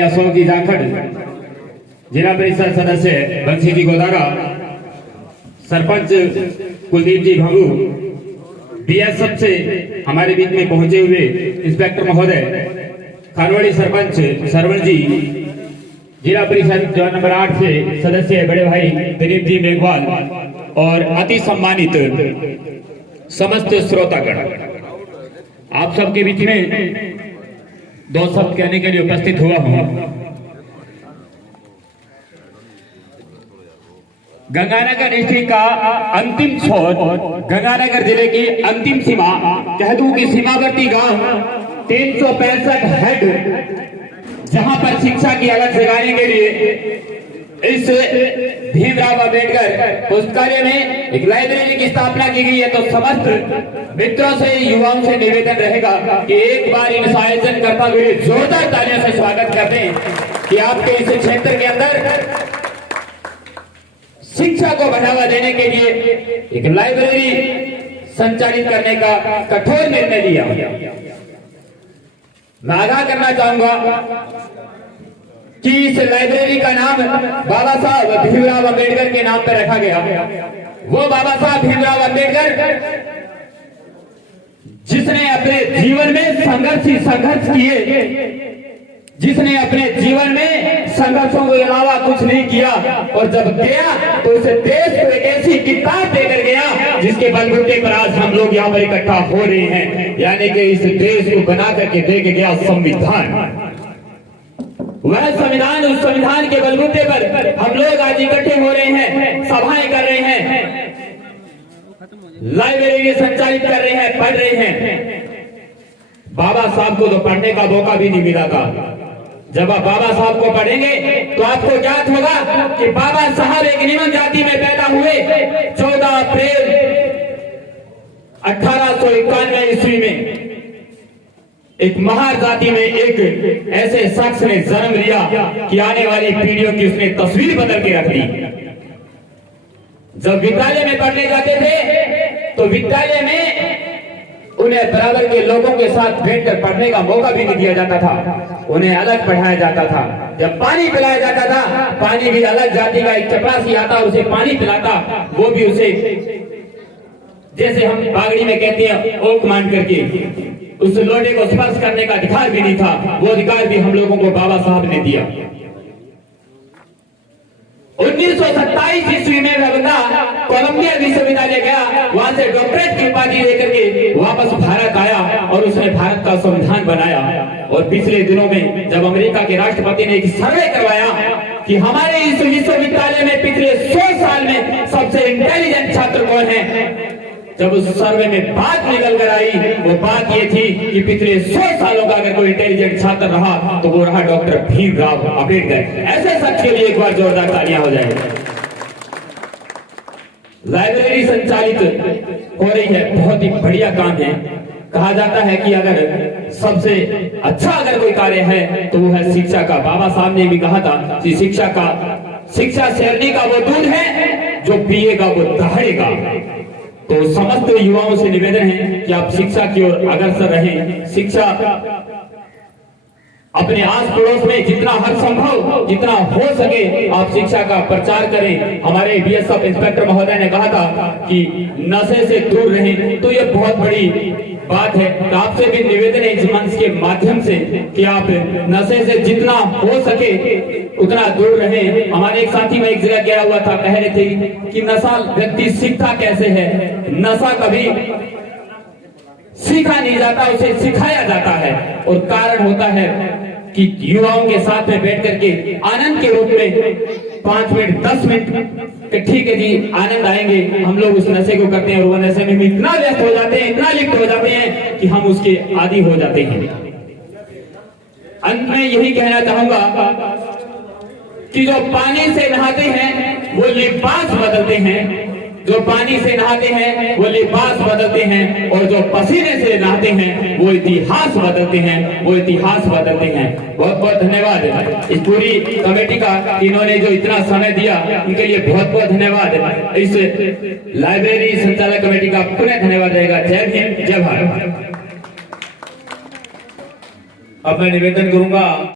अशोक जी जाखड़, जिला परिषद सदस्य बंसी जी गोदारा, सरपंच कुलदीप जी भंगू, बीएसएफ से हमारे बीच में पहुंचे हुए इंस्पेक्टर महोदय, खानवाड़ी सरपंच सरवण जी, जिला परिषद जो नंबर 8 से सदस्य बड़े भाई दिलीप जी मेघवाल और अति सम्मानित समस्त श्रोतागण, आप सबके बीच में दो शब्द कहने के लिए उपस्थित हुआ हूं। गंगानगर डिस्ट्रिक्ट का अंतिम छोर, गंगानगर जिले की अंतिम सीमा, कह दूं कि सीमावर्ती गांव 365 हेड, जहां पर शिक्षा की अलग जगाने के लिए इस भीमराव अंबेडकर पुस्तकालय में एक लाइब्रेरी की स्थापना की गई है। तो समस्त मित्रों से, युवाओं से निवेदन रहेगा कि एक बार इन आयोजन करता हुए जोरदार तालियों से स्वागत करते हैं कि आपके इस क्षेत्र के अंदर शिक्षा को बढ़ावा देने के लिए एक लाइब्रेरी संचालित करने का कठोर निर्णय लिया। मैं आगाह करना चाहूंगा कि इस लाइब्रेरी का नाम बाबा साहब भीमराव अंबेडकर के नाम पर रखा गया। वो बाबा साहब भीमराव अंबेडकर जिसने अपने जीवन में संघर्ष किए, जिसने अपने जीवन में संघर्षों के अलावा कुछ नहीं किया, और जब गया तो उसे देश को एक ऐसी किताब देकर गया जिसके बलबूते पर आज हम लोग यहाँ पर इकट्ठा हो रहे हैं, यानी कि इस देश को बना करके दे के गया संविधान। वह संविधान, उस संविधान के बलबूते पर हम लोग आज इकट्ठे हो रहे हैं, सभाएं कर रहे हैं, लाइब्रेरी संचालित कर रहे हैं, पढ़ रहे हैं। बाबा साहब को तो पढ़ने का मौका भी नहीं मिला था। जब आप बाबा साहब को पढ़ेंगे तो आपको याद होगा कि बाबा साहब एक निम्न जाति में पैदा हुए 14 अप्रैल 1891 ईस्वी में। एक महार जाति में एक ऐसे शख्स ने जन्म लिया कि आने वाली पीढ़ियों की उसने तस्वीर बदल के रख दी। जब विद्यालय में पढ़ने जाते थे तो विद्यालय में उन्हें बराबर के लोगों के साथ बैठकर पढ़ने का मौका भी नहीं दिया जाता था, उन्हें अलग पढ़ाया जाता था। जब पानी पिलाया जाता था, पानी भी अलग जाति का एक चपरासी आता, उसे पानी पिलाता, वो भी उसे जैसे हम बागड़ी में कहते हैं ओक मान करके, उस लोटे को स्पर्श करने का अधिकार भी नहीं था। वो अधिकार भी हम लोगों को बाबा साहब ने दिया। 1927 ईस्वी में बंदा कोलंबिया विश्वविद्यालय गया, वहां से डॉक्टरेट की उपाधि लेकर के वापस भारत आया और उसने भारत का संविधान बनाया। और पिछले दिनों में जब अमेरिका के राष्ट्रपति ने एक सर्वे करवाया कि हमारे इस विश्वविद्यालय में पिछले 100 साल में सबसे इंटेलिजेंट छात्र कौन है, जब उस सर्वे में बात निकल कर आई, वो बात ये थी कि पिछले 100 सालों का अगर कोई इंटेलिजेंट छात्र रहा तो वो रहा डॉक्टर भीमराव अंबेडकर। ऐसे शख्स के लिए एक बार जोरदार तालियां हो जाए। लाइब्रेरी संचालित हो रही है, बहुत ही बढ़िया काम है। कहा जाता है कि अगर सबसे अच्छा अगर कोई कार्य है तो वो है शिक्षा का। बाबा साहब ने भी कहा था कि शिक्षा शेरनी का वो दूध है जो पिएगा वो दहाड़ेगा। तो समस्त युवाओं से निवेदन है कि आप शिक्षा की ओर अग्रसर रहें। शिक्षा अपने आस पड़ोस में जितना हर संभव, जितना हो सके आप शिक्षा का प्रचार करें। हमारे बीएसएफ इंस्पेक्टर महोदय ने कहा था कि नशे से दूर रहें, तो ये बहुत बड़ी बात है। तो आपसे भी निवेदन है इस मंच के माध्यम से कि आप नशे से जितना हो सके उतना दूर रहें। हमारे एक साथी में एक जगह गया हुआ था, कह रहे थे कि नशा व्यक्ति सीखता कैसे है। नशा कभी सीखा नहीं जाता, उसे सिखाया जाता है। और कारण होता है कि युवाओं के साथ में बैठ करके आनंद के रूप में 5 मिनट 10 मिनट ठीक है जी आनंद आएंगे, हम लोग उस नशे को करते हैं और वो नशे में इतना व्यस्त हो जाते हैं, इतना लिप्त हो जाते हैं कि हम उसके आदी हो जाते हैं। अंत में यही कहना चाहूंगा कि जो पानी से नहाते हैं वो लिबास बदलते हैं, जो पानी से नहाते हैं वो लिबास बदलते हैं, और जो पसीने से नहाते हैं वो इतिहास बदलते हैं, वो इतिहास बदलते हैं। बहुत बहुत धन्यवाद इस पूरी कमेटी का, इन्होंने जो इतना समय दिया उनके लिए बहुत बहुत धन्यवाद। इस लाइब्रेरी संचालक कमेटी का पुनः धन्यवाद रहेगा। जय भीम, जय भारत। अब मैं निवेदन करूंगा